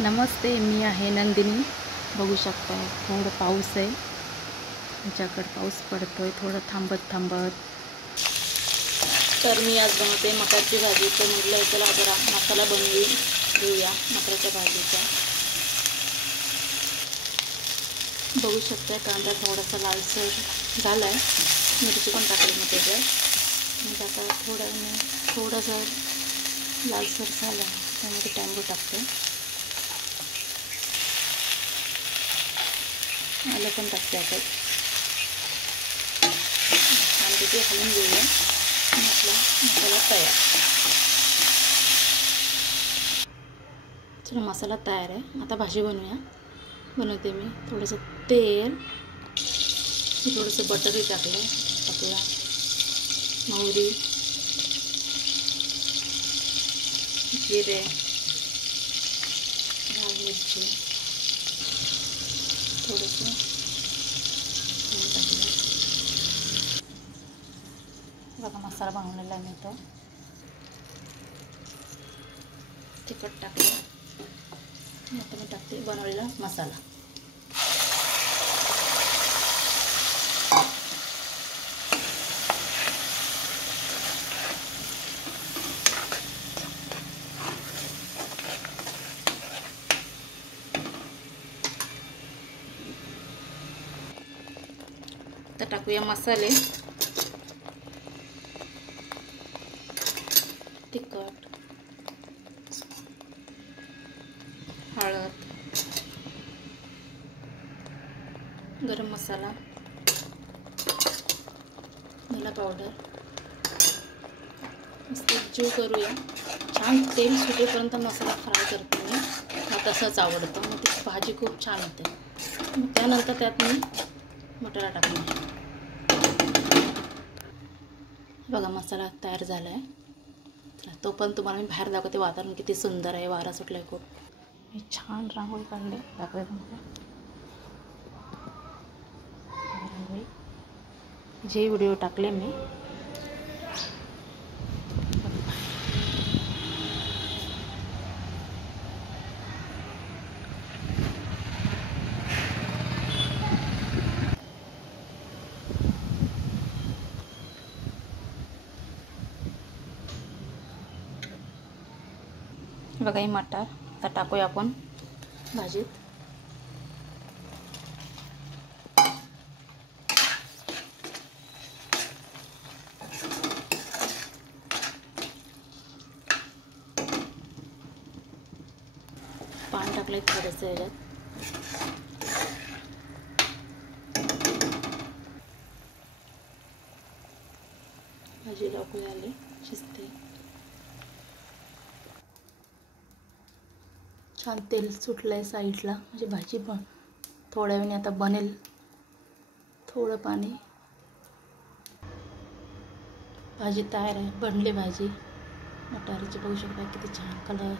नमस्ते, मी आहे नंदिनी। बघू शकता थोडं पाऊस आहे, आमच्याकडे पाऊस पडतोय थोडं थांबत थांबत। तर मी आज बनवते मटारची भाजी। तर म्हटलं चला जरा मसाला बनवून घेऊया मटारच्या भाजीचा। बघू शकता कांदा थोडासा लालसर झाला आहे, मिरची पण टाकली मी त्याच्यात। मग आता थोडासा लालसर झाला त्यामध्ये टॅमॅटो टाकते, आलं पण टाकते आता आणि ते हलवून घेऊया। आपला मसाला तयार। चला मसाला तयार आहे, आता भाजी बनवते मी। थोडंसं तेल, थोडंसं बटरही टाकलं, आपला मोहरी, जिरे, लाल मिरची, थोडंसं टाकलं। बघा मसाला बनवलेला आहे मी तो। तिखट टाकलं, आता मी टाकते बनवलेला मसाला। आता टाकूया मसाले, तिखट, हळद, गरम मसाला, धना पावडर। मस्त जीव करूया, छान तेल सुटेपर्यंत मसाला फ्राय करते मी। मला तसंच आवडतं, मग ती भाजी खूप छान होते। मग त्यानंतर त्यात मी मटारा टाकणार। बघा मसाला तयार झाला आहे। चला तो पण तुम्हाला मी बाहेर दाखवते, वातावरण किती सुंदर आहे, वारा सुटला आहे खूप। मी छान रांगोळी काढली, दाखवते तुम्हाला रांगोळी। जे व्हिडिओ टाकले मी, बघा ही मटार आता टाकूया आपण भाजीत। पाणी टाकलं थोडंसं याच्यात। भाजी लवकर आली, शिजते। छान तेल सुटलं आहे साईडला, म्हणजे भाजी पण थोड्या वेळाने आता बनेल। थोडं पाणी, भाजी तयार आहे, बनली भाजी मटारची। बघू शकता किती छान कलर।